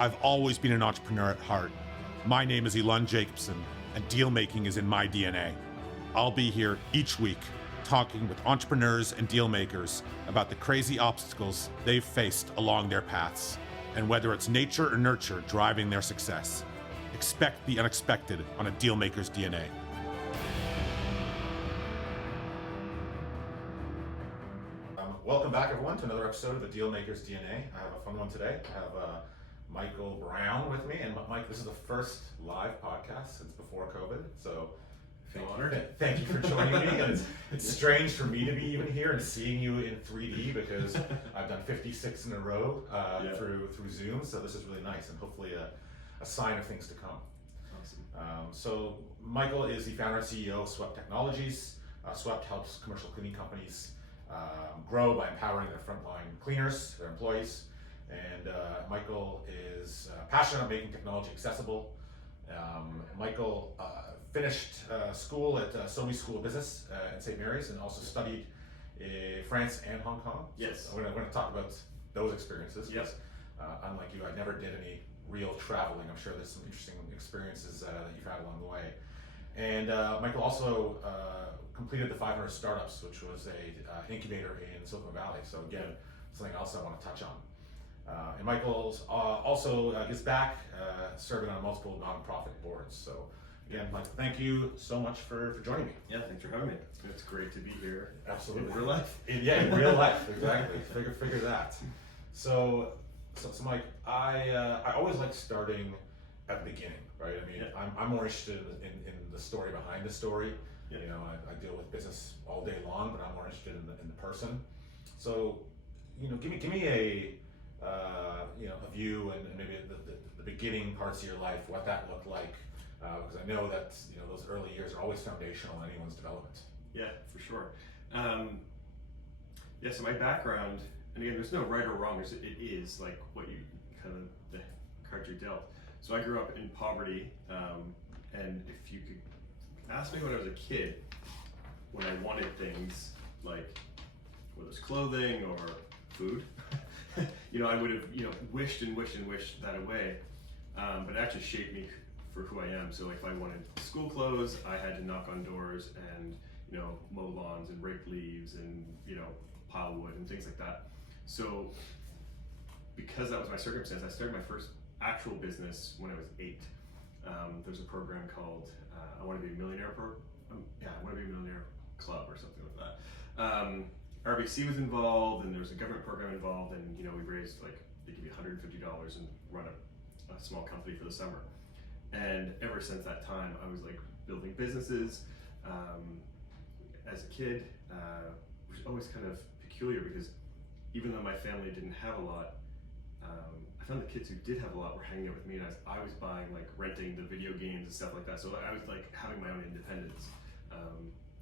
I've always been an entrepreneur at heart. My name is Ilan Jacobson, and deal making is in my DNA. I'll be here each week talking with entrepreneurs and deal makers about the crazy obstacles they've faced along their paths, and whether it's nature or nurture driving their success. Expect the unexpected on a deal maker's DNA. Welcome back, everyone, to another episode of the Dealmaker's DNA. I have a fun one today. I have Michael Brown with me, and Mike, this is the first live podcast since before COVID, so thank you for joining me. And it's strange for me to be even here and seeing you in 3D because I've done 56 in a row through Zoom, so this is really nice and hopefully a sign of things to come. Awesome. So Michael is the founder and CEO of Swept Technologies. Swept helps commercial cleaning companies grow by empowering their frontline cleaners, their employees. And Michael is passionate about making technology accessible. Michael finished school at Somi School of Business at St. Mary's and also studied in France and Hong Kong. Yes. So we're going to talk about those experiences. Yes. Unlike you, I never did any real traveling. I'm sure there's some interesting experiences that you've had along the way. And Michael also completed the 500 Startups, which was a incubator in Silicon Valley. So again, something else I want to touch on. And Michael also gives back, serving on multiple nonprofit boards. So again, Michael, thank you so much for joining me. Yeah, thanks for having me. It's great to be here. Absolutely. In real life. In real life, exactly. Figure that. So Mike, I always like starting at the beginning, right? I mean, I'm more interested in the story behind the story. Yeah. You know, I deal with business all day long, but I'm more interested in the person. So, you know, give me a view and maybe the beginning parts of your life, what that looked like, because I know that those early years are always foundational in anyone's development. Yeah, for sure. So my background, and again, there's no right or wrong. It is like what you kind of the cards you're dealt. So I grew up in poverty, and if you could ask me when I was a kid, when I wanted things like whether it's clothing or food, I would have wished that away, but it actually shaped me for who I am. So if I wanted school clothes, I had to knock on doors and mow lawns and rake leaves and pile wood and things like that. So because that was my circumstance, I started my first actual business when I was 8. There's a program called I Want to Be a Millionaire I Want to Be a Millionaire Club or something like that. RBC was involved, and there was a government program involved, and we raised they give you $150 and run a small company for the summer. And ever since that time, I was building businesses. As a kid, which was always kind of peculiar because even though my family didn't have a lot, I found the kids who did have a lot were hanging out with me, and I was buying renting the video games and stuff like that. So I was having my own independence.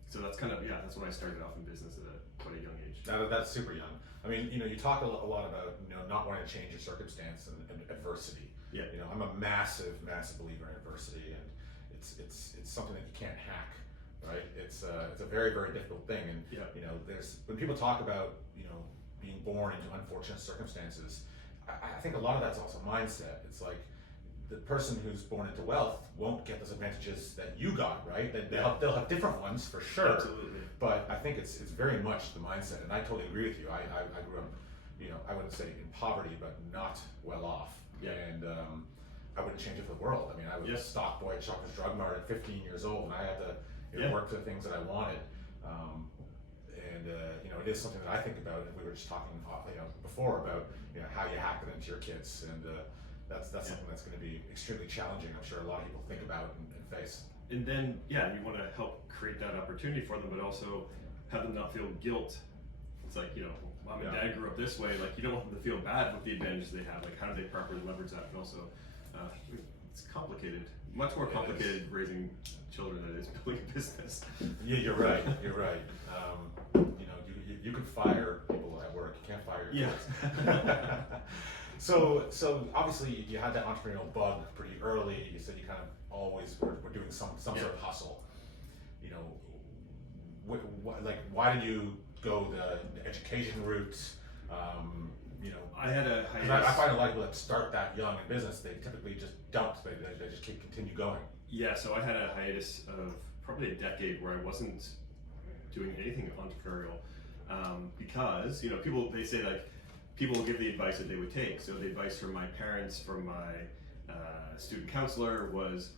So that's kind of that's when I started off in business at quite a young age. That's super young. I mean, you talk a lot about not wanting to change your circumstance and adversity. Yeah. I'm a massive believer in adversity, and it's something that you can't hack, right? It's a very difficult thing, and there's when people talk about being born into unfortunate circumstances, I think a lot of that's also mindset. It's like the person who's born into wealth won't get those advantages that you got, right? They'll have different ones for sure. Absolutely. But I think it's very much the mindset, and I totally agree with you. I grew up, I wouldn't say in poverty, but not well off. Yeah. And I wouldn't change it for the world. I mean, I was a stock boy at Shoppers Drug Mart at 15 years old, and I had to work for the things that I wanted. It is something that I think about, and we were just talking before about how you hack it into your kids, and that's something that's going to be extremely challenging. I'm sure a lot of people think about and face. And then you want to help create that opportunity for them, but also have them not feel guilt. It's mom and dad grew up this way. You don't want them to feel bad with the advantages they have. How do they properly leverage that? And also, it's complicated, much more complicated raising children than it is building a business. Yeah, you're right. You can fire people at work. You can't fire your kids. So obviously you had that entrepreneurial bug pretty early. You said you kind of always were doing some sort of hustle. Why did you go the education route? I had a 'cause hiatus. I find a lot of people that start that young in business, they typically just don't. They just continue going. Yeah, so I had a hiatus of probably a decade where I wasn't doing anything entrepreneurial, because people, they say like people will give the advice that they would take. So the advice from my parents, from my student counselor was,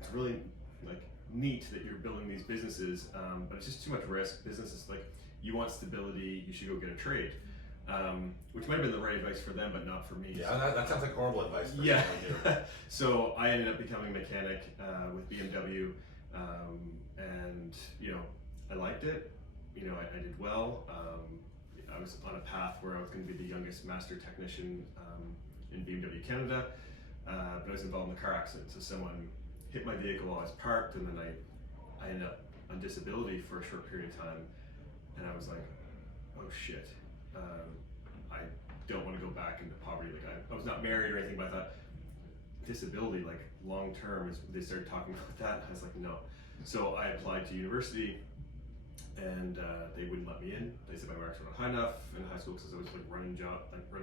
it's really like neat that you're building these businesses, but it's just too much risk. Businesses, like, you want stability, you should go get a trade, which might have been the right advice for them, but not for me. Yeah, that sounds like horrible advice. For Yeah. someone So I ended up becoming a mechanic with BMW, and I liked it. I did well. I was on a path where I was going to be the youngest master technician in BMW Canada, but I was involved in a car accident. So someone hit my vehicle while I was parked, and then I ended up on disability for a short period of time, and I was like, oh shit, I don't want to go back into poverty. Like, I was not married or anything, but I thought disability, like long term, is they started talking about that, and I was like, no. So I applied to university, and they wouldn't let me in. They said my marks were not high enough in high school because I was like running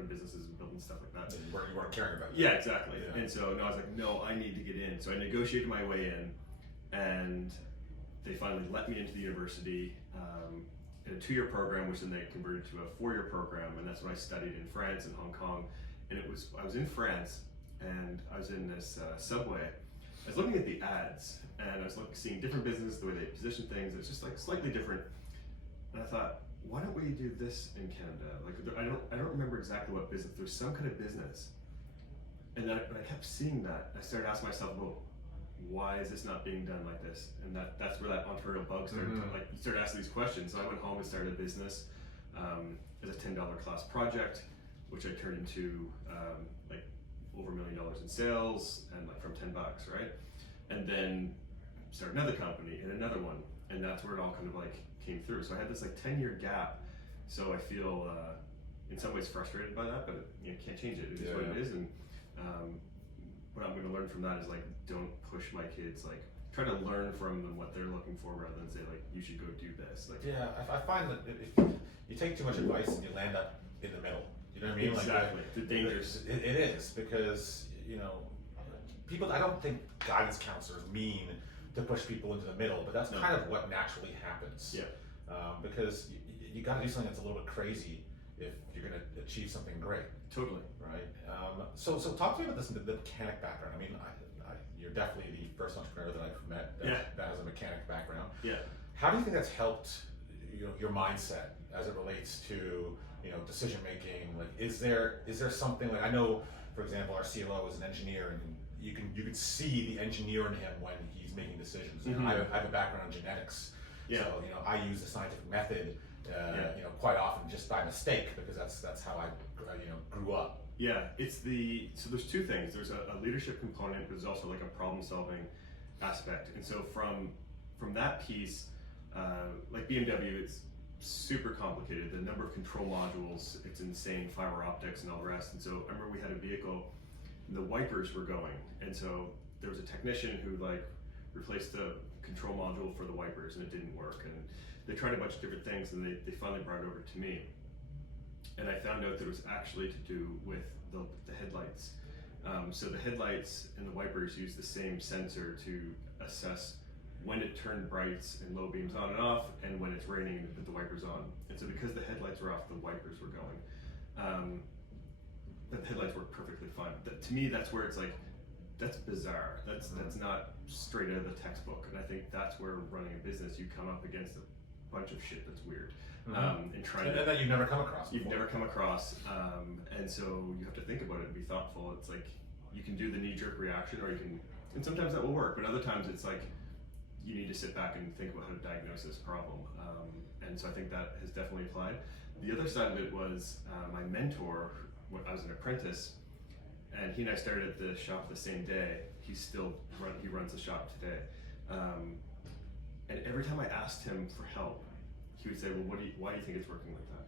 businesses and building stuff like that. You weren't caring about that. Yeah, exactly. Yeah. And so I was like, no, I need to get in. So I negotiated my way in, and they finally let me into the university in a 2-year program, which then they converted to a 4-year program, and that's when I studied in France and Hong Kong. And I was in France, and I was in this subway. I was looking at the ads, and I was seeing different businesses, the way they position things. It's just like slightly different. And I thought, why don't we do this in Canada? Like, I don't remember exactly what business. There's some kind of business, and then I kept seeing that. I started asking myself, well, why is this not being done like this? And that's where that entrepreneurial bug started. Like, you start asking these questions. So I went home and started a business as a $10 class project, which I turned into like over $1 million in sales, and like from $10, right? And then started another company and another one, and that's where it all kind of like came through. So I had this like 10-year gap. So I feel in some ways frustrated by that, but can't change it. It is what it is. And what I'm going to learn from that is, like, don't push my kids. Like, try to learn from them what they're looking for, rather than say like, you should go do this. Like, Yeah, I find that if you take too much advice and you land up in the middle, you know what I mean? Exactly. Like, The dangers. It is, because people. I don't think guidance counselors mean to push people into the middle, but that's kind of what naturally happens. Yeah. Because you got to do something that's a little bit crazy if you're going to achieve something great. Totally. Right. So talk to me about the mechanic background. I mean, you're definitely the first entrepreneur that I've met that has a mechanic background. Yeah. How do you think that's helped your mindset as it relates to decision making? Like, is there something, like, I know, for example, our CLO is an engineer, and you could see the engineer in him when he's making decisions. Mm-hmm. I have a background in genetics, Yeah. so I use the scientific method, quite often just by mistake, because that's how I grew up. Yeah, so there's two things. There's a leadership component, but there's also like a problem-solving aspect. And so from that piece, like BMW, it's super complicated. The number of control modules, it's insane, fiber optics and all the rest. And so I remember we had a vehicle, the wipers were going, and so there was a technician who like replaced the control module for the wipers, and it didn't work. And they tried a bunch of different things, and they finally brought it over to me. And I found out that it was actually to do with the headlights. So the headlights and the wipers use the same sensor to assess when it turned brights and low beams on and off, and when it's raining and put the wipers on. And so because the headlights were off, the wipers were going. But the headlights work perfectly fine. To me, that's where it's like, that's bizarre. That's not straight out of the textbook. And I think that's where running a business, you come up against a bunch of shit that's weird. And that you've never come across before. You've never come across, and so you have to think about it and be thoughtful. It's like, you can do the knee-jerk reaction, or you can, and sometimes that will work, but other times it's like, you need to sit back and think about how to diagnose this problem. And so I think that has definitely applied. The other side of it was my mentor, when I was an apprentice, and he and I started at the shop the same day. He runs the shop today. And every time I asked him for help, he would say, well, why do you think it's working like that?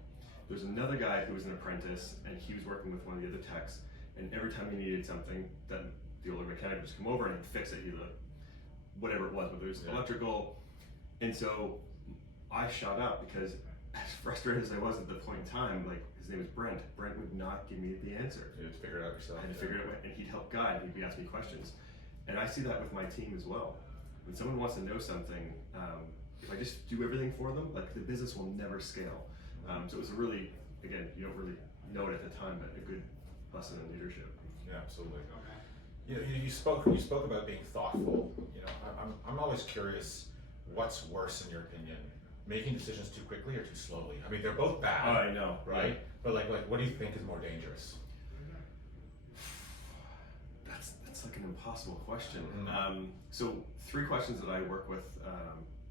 There's another guy who was an apprentice, and he was working with one of the other techs, and every time he needed something, then the older mechanic would just come over and he'd fix it, whatever it was, whether it was electrical. And so I shot up because as frustrated as I was at the point in time, like his name was Brent. Brent would not give me the answer. You had to figure it out yourself. I had to figure it out, and he'd help guide. He'd be asking me questions, and I see that with my team as well. When someone wants to know something, if I just do everything for them, like the business will never scale. So it was a really, again, you don't really know it at the time, but a good lesson in leadership. Yeah, absolutely. You spoke about being thoughtful. I'm always curious, what's worse in your opinion, making decisions too quickly or too slowly? I mean, they're both bad. Oh, I know, right? Yeah. But like, what do you think is more dangerous? That's like an impossible question. Mm-hmm. So 3 questions that I work with,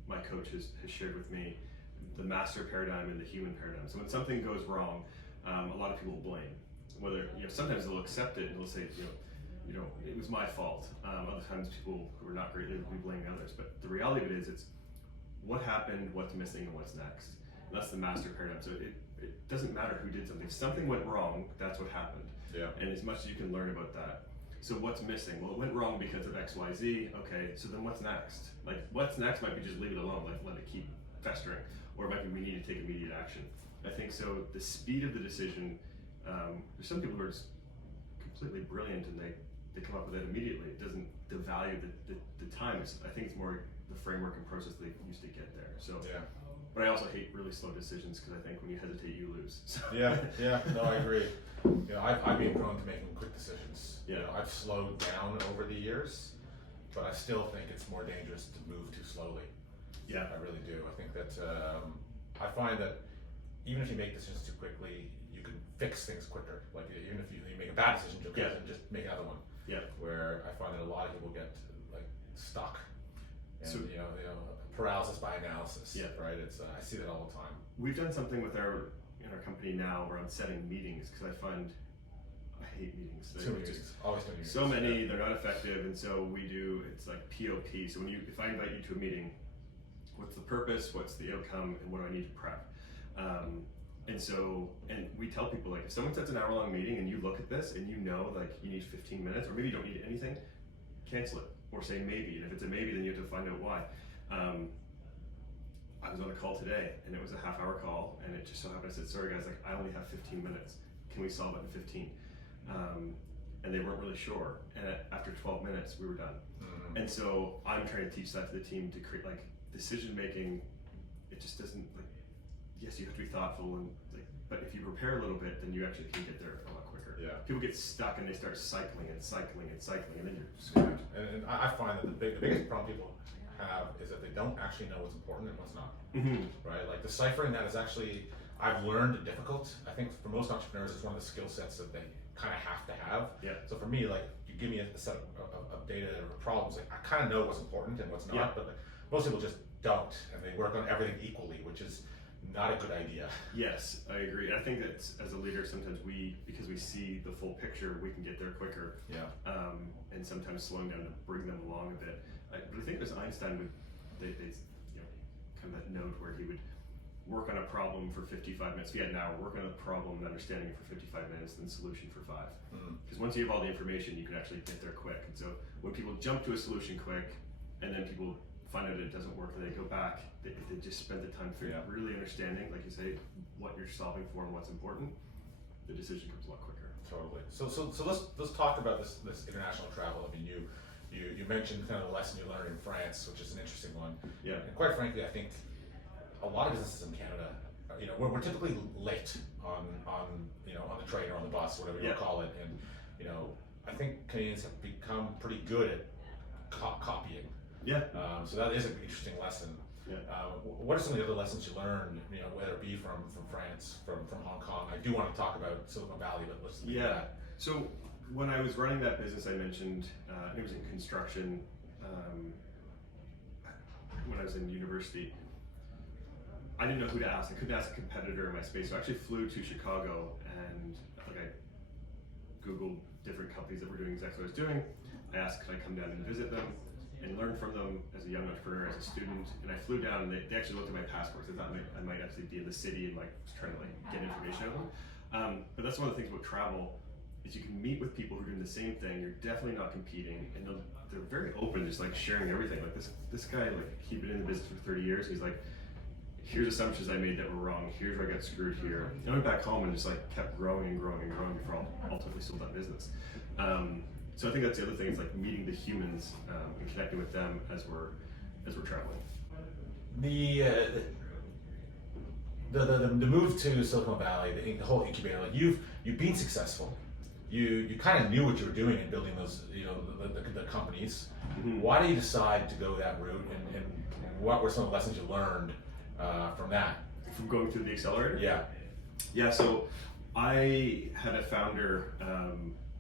my coach has shared with me: the master paradigm and the human paradigm. So when something goes wrong, a lot of people blame. Whether sometimes they'll accept it and they'll say, it was my fault. Other times people who are not great, they'll be blaming others. But the reality of it is, it's what happened, what's missing, and what's next. And that's the master paradigm. So it doesn't matter who did something. If something went wrong, that's what happened. Yeah. And as much as you can learn about that. So what's missing? Well, it went wrong because of X, Y, Z. Okay, so then what's next? Like, what's next might be just leave it alone, like let it keep festering. Or it might be we need to take immediate action. I think so. The speed of the decision, there's some people who are just completely brilliant and they come up with it immediately. It doesn't devalue the time. I think it's more the framework and process they used to get there. So, yeah. But I also hate really slow decisions because I think when you hesitate, you lose. So. Yeah, no, I agree. I've been prone to making quick decisions. Yeah. I've slowed down over the years, but I still think it's more dangerous to move too slowly. Yeah, I really do. I think that I find that even if you make decisions too quickly, you can fix things quicker. Like even if you make a bad decision, you'll Yeah. just make another one. Yeah. Where I find that a lot of people get like stuck, and So- paralysis by analysis. Yeah. Right. It's I see that all the time. We've done something with our company now around setting meetings because I find I hate meetings. Too many meetings. Always too many meetings. So many, Yeah. they're not effective, and so it's like POP. So if I invite you to a meeting, what's the purpose, what's the outcome, and what do I need to prep? And we tell people, like, if someone sets an hour-long meeting and you look at this and you know like you need 15 minutes, or maybe you don't need anything, cancel it or say maybe. And if it's a maybe, then you have to find out why. I was on a call today and it was a half-hour call, and it just so happened I said, sorry guys, like I only have 15 minutes. Can we solve it in 15? And they weren't really sure. And after 12 minutes, we were done. Mm-hmm. And so I'm trying to teach that to the team to create like decision making. It just doesn't like. Yes, you have to be thoughtful but if you prepare a little bit, then you actually can get there a lot quicker. Yeah. People get stuck and they start cycling, and then you're screwed. And I find that the biggest problem people have is that they don't actually know what's important and what's not. Mm-hmm. Right? Like deciphering that is actually, I've learned, difficult. I think for most entrepreneurs, it's one of the skill sets that they kind of have to have. Yeah. So for me, like you give me a set of data or problems, like I kind of know what's important and what's not, Yeah. but like, most people just don't, and they work on everything equally, which is not a good idea. Yes, I agree. And I think that as a leader, sometimes because we see the full picture, we can get there quicker. Yeah. And sometimes slowing down to bring them along a bit. But I think it was Einstein they kind of that note where he would work on a problem for 55 minutes. If he had an hour, work on a problem and understanding it for 55 minutes, then solution for 5. Because once you have all the information, you can actually get there quick. And so when people jump to a solution quick, and then people find out it doesn't work, and they go back, they just spend the time really understanding, like you say, what you're solving for and what's important, the decision comes a lot quicker. Totally. So let's talk about this international travel. I mean, you mentioned kind of the lesson you learned in France, which is an interesting one. Yeah. And quite frankly, I think a lot of businesses in Canada, we're typically late on the train or on the bus, whatever you want to call it. And I think Canadians have become pretty good at copying. Yeah. So that is an interesting lesson. Yeah. What are some of the other lessons you learned? Whether it be from France, from Hong Kong. I do want to talk about Silicon Valley, but let's leave that. So when I was running that business, I mentioned it was in construction. When I was in university, I didn't know who to ask. I couldn't ask a competitor in my space, so I actually flew to Chicago and I Googled different companies that were doing exactly what I was doing. I asked, could I come down and visit them and learn from them as a young entrepreneur, as a student? And I flew down, and they actually looked at my passports. They thought I might actually be in the city and was trying to get information out of them. But that's one of the things about travel is you can meet with people who are doing the same thing. You're definitely not competing, and they're very open, just sharing everything. This guy, he'd been in the business for 30 years. He's here's assumptions I made that were wrong, here's where I got screwed here. And I went back home and just like kept growing and growing and growing before I ultimately sold that business. So I think that's the other thing, is like meeting the humans and connecting with them as we're traveling. The move to Silicon Valley, the whole incubator, like you've been successful. You kind of knew what you were doing in building those, the companies. Mm-hmm. Why did you decide to go that route, and what were some of the lessons you learned from that? From going through the accelerator? Yeah. So I had a founder,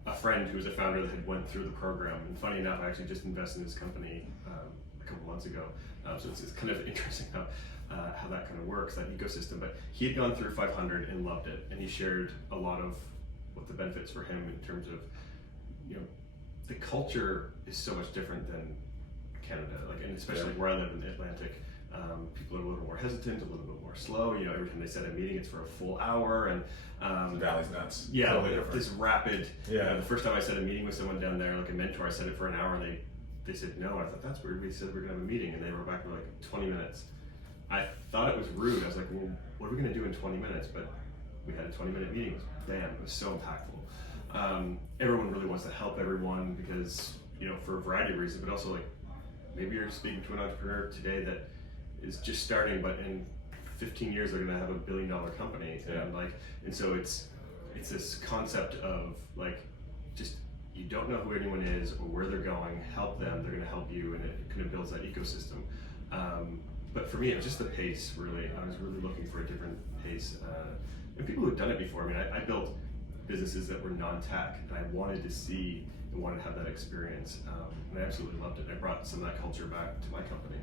a friend who was a founder that had went through the program, and funny enough, I actually just invested in his company a couple months ago. So it's kind of interesting how that kind of works, that ecosystem. But he had gone through 500 and loved it, and he shared a lot of what the benefits for him in terms of, the culture is so much different than Canada, and especially where I live in the Atlantic. People are a little more hesitant, a little bit more slow. Every time they set a meeting, it's for a full hour, and the Valley's nuts. Yeah, totally this rapid. Yeah. The first time I set a meeting with someone down there, like a mentor, I set it for an hour, and they said no. I thought, that's weird. We said we were gonna have a meeting, and they were back for like 20 minutes. I thought it was rude. I was like, well, what are we gonna do in 20 minutes? But we had a 20-minute meeting. Damn, it was so impactful. Everyone really wants to help everyone because, for a variety of reasons, but also like maybe you're speaking to an entrepreneur today that is just starting, but in 15 years they're gonna have $1 billion company. Yeah. And so it's this concept of like, just, you don't know who anyone is or where they're going, help them, they're gonna help you, and it kind of builds that ecosystem. But for me, it was just the pace, really. I was really looking for a different pace. And people who've done it before, I built businesses that were non-tech, and I wanted to see and wanted to have that experience. And I absolutely loved it. I brought some of that culture back to my company.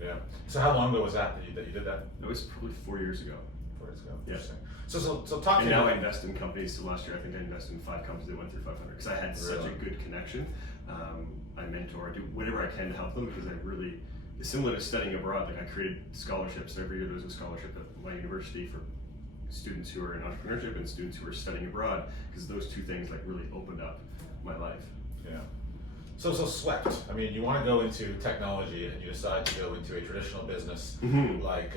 Yeah. So how long ago was that you did that? That was probably 4 years ago. 4 years ago. Yeah. Interesting. So talk to And me. now I invest in companies. So last year, I think I invested in 5 companies that went through 500 because I had such a good connection. I mentor, I do whatever I can to help them because it's similar to studying abroad. Like I created scholarships, and every year there was a scholarship at my university for students who are in entrepreneurship and students who are studying abroad, because those two things really opened up my life. Yeah. So swept. You want to go into technology, and you decide to go into a traditional business like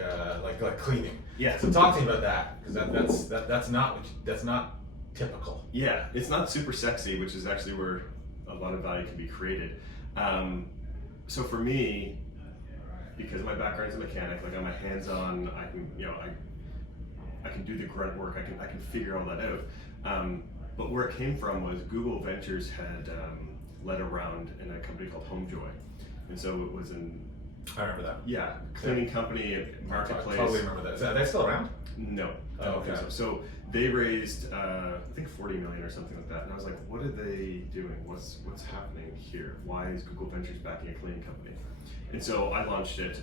cleaning. Yeah. So talk to me about that, because that's not typical. Yeah, it's not super sexy, which is actually where a lot of value can be created. So for me, because my background is a mechanic, I'm a hands-on. I can do the grunt work. I can figure all that out. But where it came from was Google Ventures had led a round in a company called HomeJoy, and so it was I remember that. Yeah, cleaning company, marketplace. I totally remember that. Are they still around? No. I don't think so. So they raised, I think 40 million or something like that, and I was like, what are they doing? What's happening here? Why is Google Ventures backing a cleaning company? And so I launched it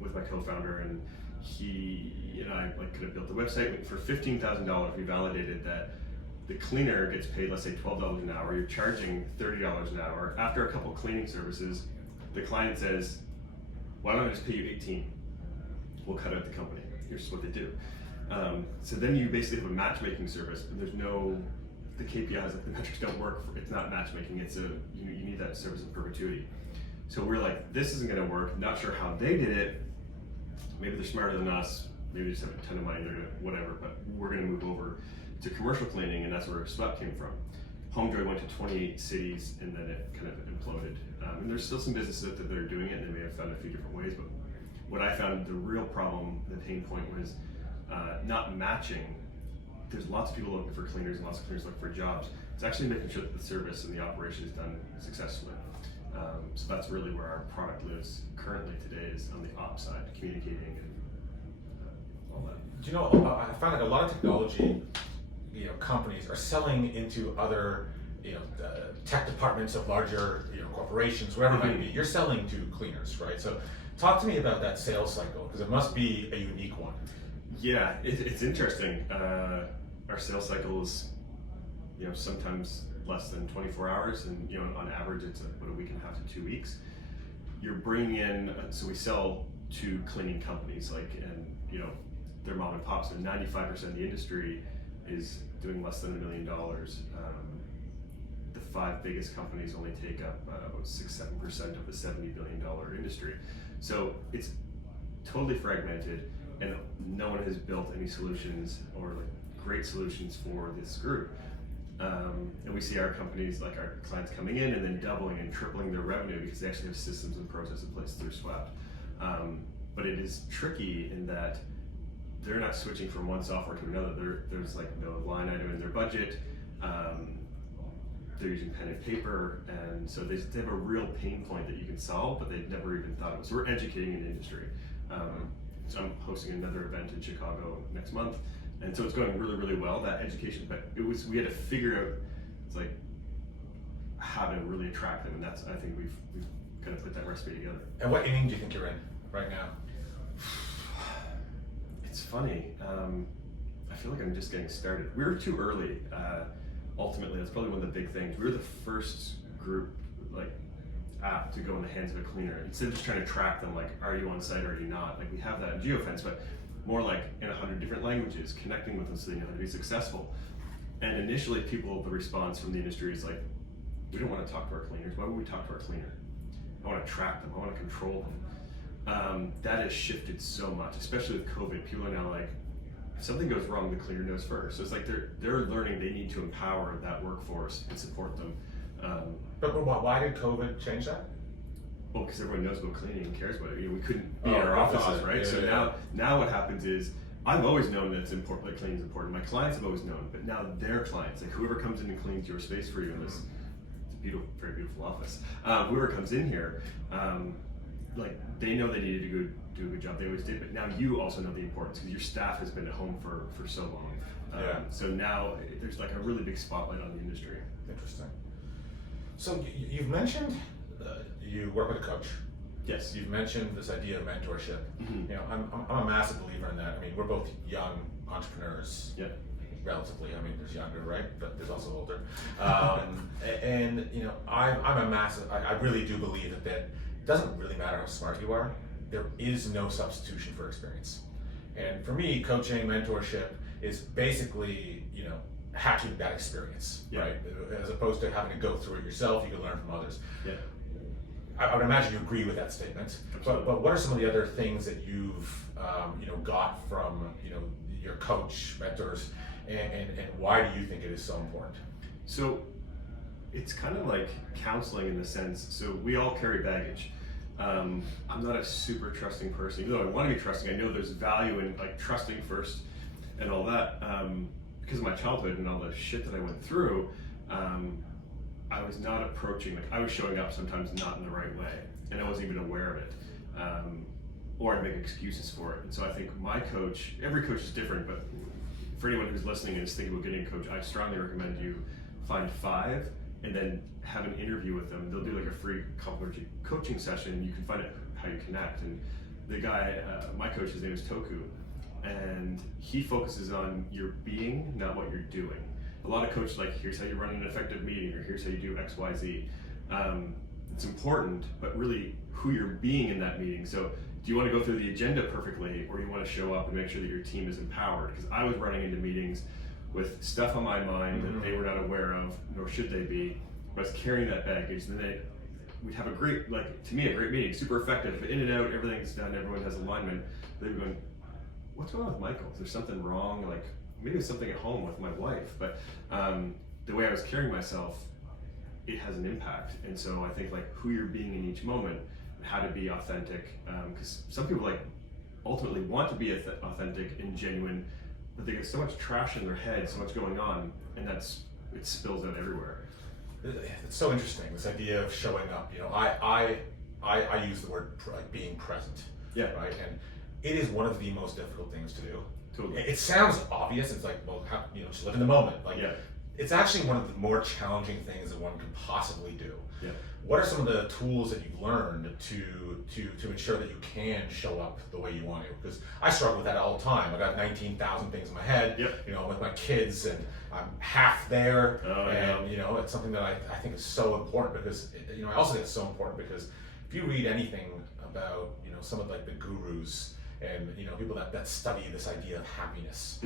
with my co-founder, and he and I could have built the website. For $15,000, we validated that the cleaner gets paid, let's say $12 an hour. You're charging $30 an hour. After a couple cleaning services, the client says, why don't I just pay you 18? We'll cut out the company. Here's what they do. So then you basically have a matchmaking service, but there's the KPIs, the metrics don't work. It's not matchmaking. It's you need that service in perpetuity. So we're like, this isn't going to work. Not sure how they did it. Maybe they're smarter than us. Maybe they just have a ton of money. They're whatever. But we're going to move over to commercial cleaning, and that's where Swept came from. HomeJoy went to 28 cities, and then it kind of imploded. And there's still some businesses that are doing it, and they may have found a few different ways. But what I found the real problem, the pain point, was not matching. There's lots of people looking for cleaners, and lots of cleaners looking for jobs. It's actually making sure that the service and the operation is done successfully. So that's really where our product lives currently today, is on the ops side, communicating and all that. Do you know, I find a lot of technology companies are selling into other tech departments of larger corporations, wherever it might be. You're selling to cleaners, right? So talk to me about that sales cycle, because it must be a unique one. Yeah, it's interesting. Our sales cycle is sometimes less than 24 hours, and on average it's about a week and a half to 2 weeks. You're bringing in, so we sell to cleaning companies, and they're mom and pops, and 95% of the industry is doing less than $1 million. The 5 biggest companies only take up about 6-7% of the $70 billion industry. So it's totally fragmented, and no one has built any solutions or like great solutions for this group. And we see our companies, like our clients, coming in and then doubling and tripling their revenue because they actually have systems and processes in place through Swept. But it is tricky in that they're not switching from one software to another. There's like no line item in their budget. They're using pen and paper, and so they have a real pain point that you can solve, but they've never even thought of it. So we're educating an industry. So I'm hosting another event in Chicago next month, and so it's going really, really well, that education. But we had to figure out, it's like, how to really attract them, and that's, I think we've kind of put that recipe together. And what inning do you think you're in right now? It's funny. I feel like I'm just getting started. We were too early. Ultimately, that's probably one of the big things. We were the first group, like, app to go in the hands of a cleaner. Instead of just trying to track them, like, are you on site or are you not? Like, we have that in geofence, but more like in 100 different languages, connecting with them so they know how to be successful. And initially, the response from the industry is like, we don't want to talk to our cleaners. Why would we talk to our cleaner? I want to track them. I want to control them. That has shifted so much, especially with COVID. People are now like, if something goes wrong, the cleaner knows first. So it's like they're learning they need to empower that workforce and support them. But why did COVID change that? Well, because everyone knows about cleaning and cares about it. We couldn't be in our offices, right? Yeah, so now what happens is, I've always known that it's important, like cleaning is important. My clients have always known, but now their clients, like whoever comes in and cleans your space for you in this beautiful, very beautiful office, whoever comes in here, like they know they needed to go do a good job. They always did, but now you also know the importance because your staff has been at home for so long. So now there's like a really big spotlight on the industry. Interesting. So you've mentioned you work with a coach. Yes. You've mentioned this idea of mentorship. Mm-hmm. You know, I'm a massive believer in that. I mean, we're both young entrepreneurs. Yeah. Relatively. I mean, there's younger, right? But there's also older. And you know, I really do believe that it doesn't really matter how smart you are. There is no substitution for experience. And for me, coaching, mentorship is basically, you know, hatching that experience, right? As opposed to having to go through it yourself, you can learn from others. Yeah. I would imagine you agree with that statement. But what are some of the other things that you've you know, got from, you know, your coach, mentors, and why do you think it is so important? So it's kind of like counseling in the sense, so we all carry baggage. I'm not a super trusting person, even though I want to be trusting. I know there's value in like trusting first and all that. Because of my childhood and all the shit that I went through, I was not approaching, like I was showing up sometimes not in the right way, and I wasn't even aware of it. Or I'd make excuses for it. And so I think my coach, every coach is different, but for anyone who's listening and is thinking about getting a coach, I strongly recommend you find 5 and then have an interview with them. They'll do like a free complimentary coaching session, and you can find out how you connect. And the guy, my coach, his name is Toku, and he focuses on your being, not what you're doing. A lot of coaches like, here's how you run an effective meeting, or here's how you do X, Y, Z. It's important, but really who you're being in that meeting. So do you want to go through the agenda perfectly, or you want to show up and make sure that your team is empowered? Because I was running into meetings with stuff on my mind that they were not aware of, nor should they be. I was carrying that baggage, and then we'd have a great, like, to me, a great meeting, super effective, in and out, everything's done, everyone has alignment. They'd be going, what's going on with Michael? Is there something wrong? Like, maybe it's something at home with my wife, but the way I was carrying myself, it has an impact. And so I think like who you're being in each moment, how to be authentic, because some people like ultimately want to be authentic and genuine, but they get so much trash in their head, so much going on, and it spills out everywhere. It's so interesting, this idea of showing up. You know, I use the word like being present. Yeah. Right. And it is one of the most difficult things to do. Totally. It sounds obvious. It's like, well, you know, just live in the moment. Like, it's actually one of the more challenging things that one can possibly do. Yeah. What are some of the tools that you've learned to ensure that you can show up the way you want to? Because I struggle with that all the time. I got 19,000 things in my head. You know, with my kids, and I'm half there. You know, it's something that I think is so important, because you know, I also think it's so important because if you read anything about, you know, some of like the gurus and, you know, people that study this idea of happiness,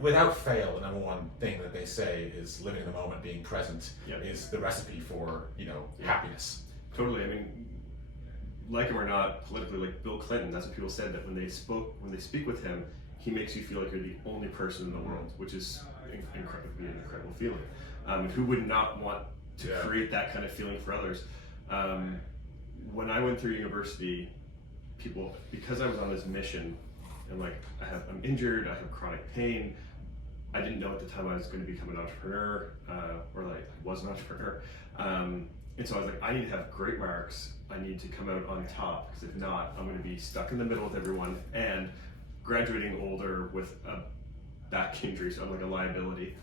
without fail, the number one thing that they say is living in the moment, being present, is the recipe for, you know, happiness. Totally. I mean, like him or not, politically, like Bill Clinton, that's what people said, that when they speak with him, he makes you feel like you're the only person in the world, which is an incredible feeling. Who would not want to create that kind of feeling for others? When I went through university, people, because I was on this mission, and like I'm injured, I have chronic pain. I didn't know at the time I was going to become an entrepreneur, or like I was an entrepreneur. And so I was like, I need to have great marks. I need to come out on top, because if not, I'm going to be stuck in the middle with everyone and graduating older with a back injury, so I'm like a liability.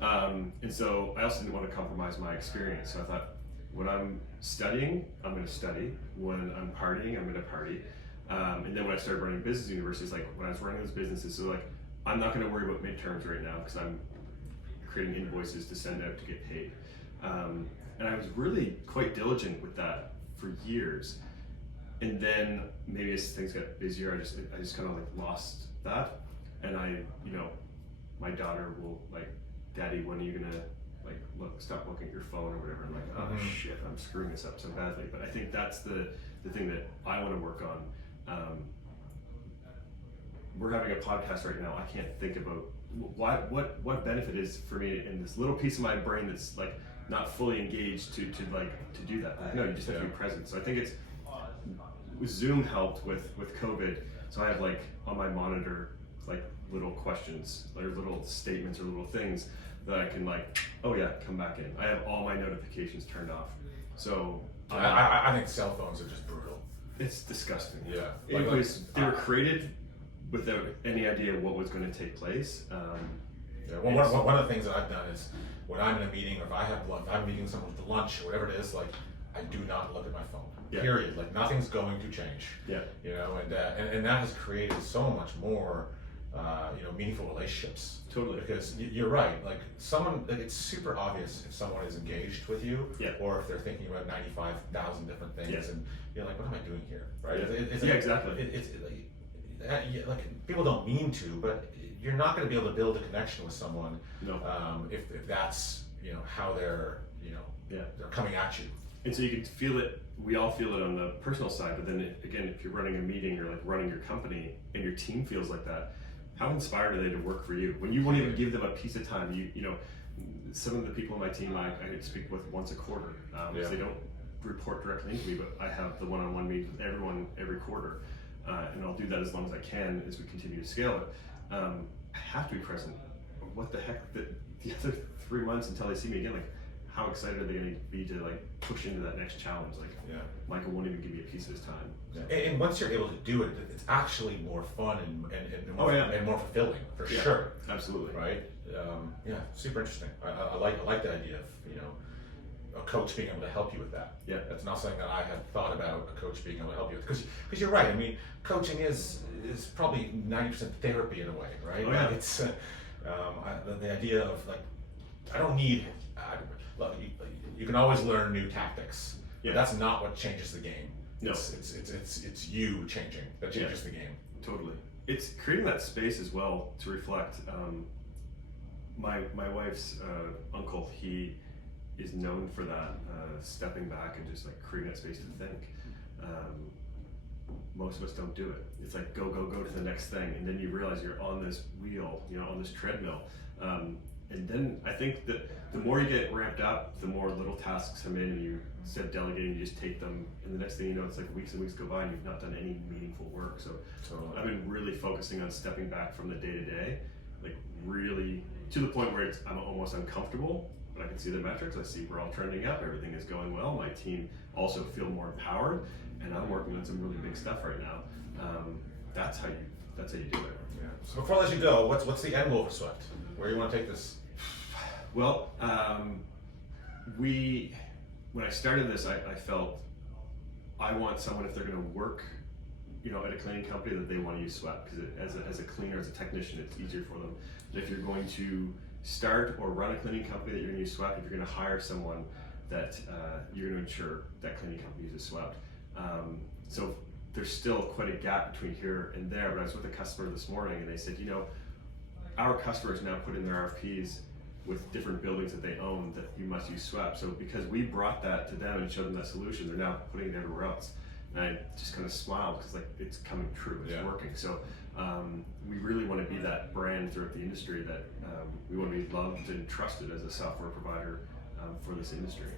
And so I also didn't want to compromise my experience. So I thought, when I'm studying, I'm going to study. When I'm partying, I'm going to party. And then when I started running business universities, like when I was running those businesses, so like, I'm not going to worry about midterms right now because I'm creating invoices to send out to get paid. And I was really quite diligent with that for years. And then maybe as things got busier, I just kind of like lost that. And my daughter will like, Daddy, when are you gonna like stop looking at your phone or whatever? I'm like, oh shit, I'm screwing this up so badly. But I think that's the thing that I want to work on. We're having a podcast right now. I can't think about what benefit is for me in this little piece of my brain that's like not fully engaged to do that. Like, no, you just have to be present. So I think Zoom helped with COVID. So I have like on my monitor like little questions, like little statements or little things that I can like, oh yeah, come back in. I have all my notifications turned off. So I think cell phones are just brutal. It's disgusting. Yeah, they were created without any idea what was going to take place. One of the things that I've done is when I'm in a meeting, or if I'm meeting someone for lunch or whatever it is, like I do not look at my phone. Yeah. Period. Like nothing's going to change. Yeah. And that has created so much more, meaningful relationships. Totally. Because you're right. Like it's super obvious if someone is engaged with you, or if they're thinking about 95,000 different things, and you're like, what am I doing here? Right? Exactly. Like people don't mean to, but you're not going to be able to build a connection with someone if that's how they're they're coming at you. And so you can feel it. We all feel it on the personal side, but then again, if you're running a meeting or like running your company and your team feels like that, how inspired are they to work for you when you won't even give them a piece of time? Some of the people on my team I speak with once a quarter. They don't report directly into me, but I have the one-on-one meetings with everyone every quarter. And I'll do that as long as I can as we continue to scale it. I have to be present. What the heck? The other 3 months until they see me again, like how excited are they going to be to like push into that next challenge? Like, Michael won't even give me a piece of his time. Yeah. And once you're able to do it, it's actually more fun and more fulfilling for sure. Absolutely. Right? Super interesting. I like the idea of a coach being able to help you with that. Yeah, that's not something that I had thought about. A coach being able to help you with, because you're right. I mean, coaching is probably 90% therapy in a way, right? Oh, yeah. It's the idea of like, I don't need. Look, you can always learn new tactics. Yeah. That's not what changes the game. No, it's you changing that changes the game. Totally. It's creating that space as well to reflect. My wife's uncle, he is known for that, stepping back and just like creating that space to think. Most of us don't do it. It's like go to the next thing, and then you realize you're on this wheel, on this treadmill. And then I think that the more you get ramped up, the more little tasks come in, and you, instead of delegating, you just take them, and the next thing you know, it's like weeks and weeks go by and you've not done any meaningful work. So I've been really focusing on stepping back from the day-to-day, like really to the point where I'm almost uncomfortable, but I can see the metrics, I see we're all trending up, everything is going well, my team also feel more empowered, and I'm working on some really big stuff right now. That's how you do it. Yeah. So before I let you go, what's the end goal for Swept? Where do you want to take this? Well, when I started this, I felt I want someone, if they're going to work, at a cleaning company, that they want to use Swept, because as a cleaner, as a technician, it's easier for them. But if you're going to start or run a cleaning company, that you're going to use Swept. If you're going to hire someone, that you're going to ensure that cleaning company uses Swept. So there's still quite a gap between here and there. But I was with a customer this morning, and they said, our customers now put in their RFPs with different buildings that they own that you must use Swept. So because we brought that to them and showed them that solution, they're now putting it everywhere else. And I just kind of smiled because like it's coming true, it's working. So we really want to be that brand throughout the industry that we want to be loved and trusted as a software provider for this industry.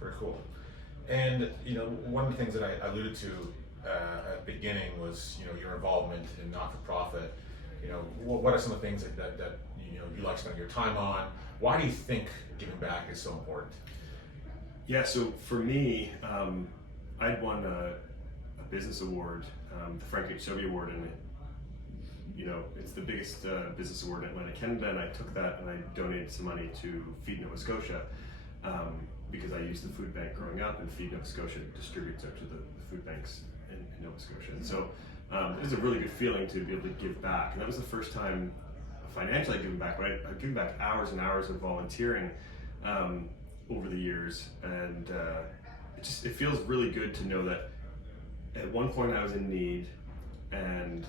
Very cool. And one of the things that I alluded to at the beginning was your involvement in not-for-profit. What are some of the things that you like spending your time on? Why do you think giving back is so important? Yeah, so for me, I'd won a business award, the Frank H. Sobey Award, and it's the biggest business award in Atlantic Canada, and I took that and I donated some money to Feed Nova Scotia because I used the food bank growing up, and Feed Nova Scotia distributes out to the food banks in Nova Scotia. And so it was a really good feeling to be able to give back, and that was the first time financially I'd given back, but I'd given back hours and hours of volunteering over the years, and it feels really good to know that at one point I was in need, and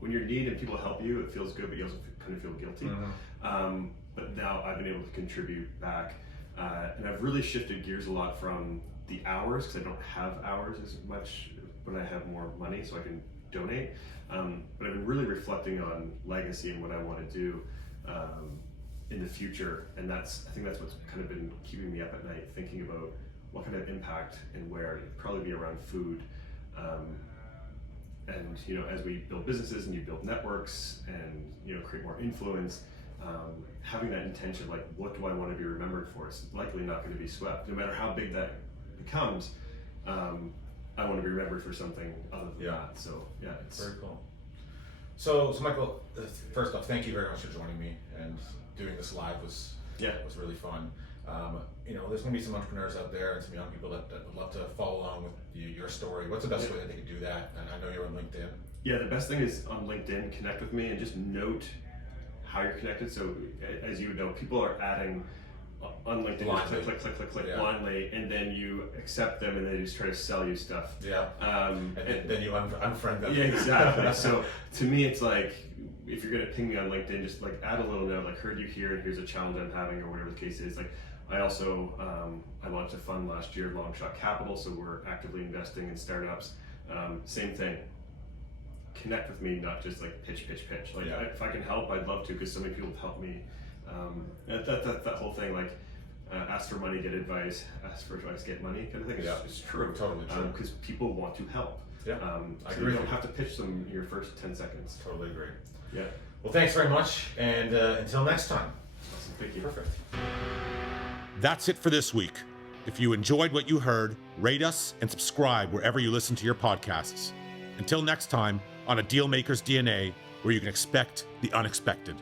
when you're in need and people help you, it feels good, but you also kind of feel guilty. Mm-hmm. But now I've been able to contribute back, and I've really shifted gears a lot from the hours, because I don't have hours as much when I have more money, so I can donate. But I've been really reflecting on legacy and what I want to do in the future, and I think that's what's kind of been keeping me up at night, thinking about what kind of impact and where. It'd probably be around food. And as we build businesses and you build networks and create more influence, having that intention, like what do I want to be remembered for? It's likely not going to be swept, no matter how big that becomes. I want to be remembered for something other than that. So yeah, it's very cool. So Michael, first off, thank you very much for joining me, and doing this live was really fun. There's going to be some entrepreneurs out there and some young people that would love to follow along with your story. What's the best way that they could do that? And I know you're on LinkedIn. Yeah, the best thing is on LinkedIn, connect with me and just note how you're connected. So as you know, people are adding on LinkedIn, blindly. Just click blindly, and then you accept them and they just try to sell you stuff. Yeah. And then you unfriend them. Yeah, exactly. So to me, it's like, if you're gonna ping me on LinkedIn, just like add a little note, like heard you here, and here's a challenge I'm having, or whatever the case is. Like I also I launched a fund last year, Long Shot Capital, so we're actively investing in startups. Same thing. Connect with me, not just like pitch. Like if I can help, I'd love to, because so many people have helped me. That whole thing, like ask for money, get advice, ask for advice, get money, kind of thing. It's true. Totally true. Because people want to help. Yeah. I agree. You don't have to pitch them in your first 10 seconds. Totally agree. Yeah. Well, thanks very much, and until next time. Awesome. Thank you. Perfect. That's it for this week. If you enjoyed what you heard, rate us and subscribe wherever you listen to your podcasts. Until next time, on A Dealmaker's DNA, where you can expect the unexpected.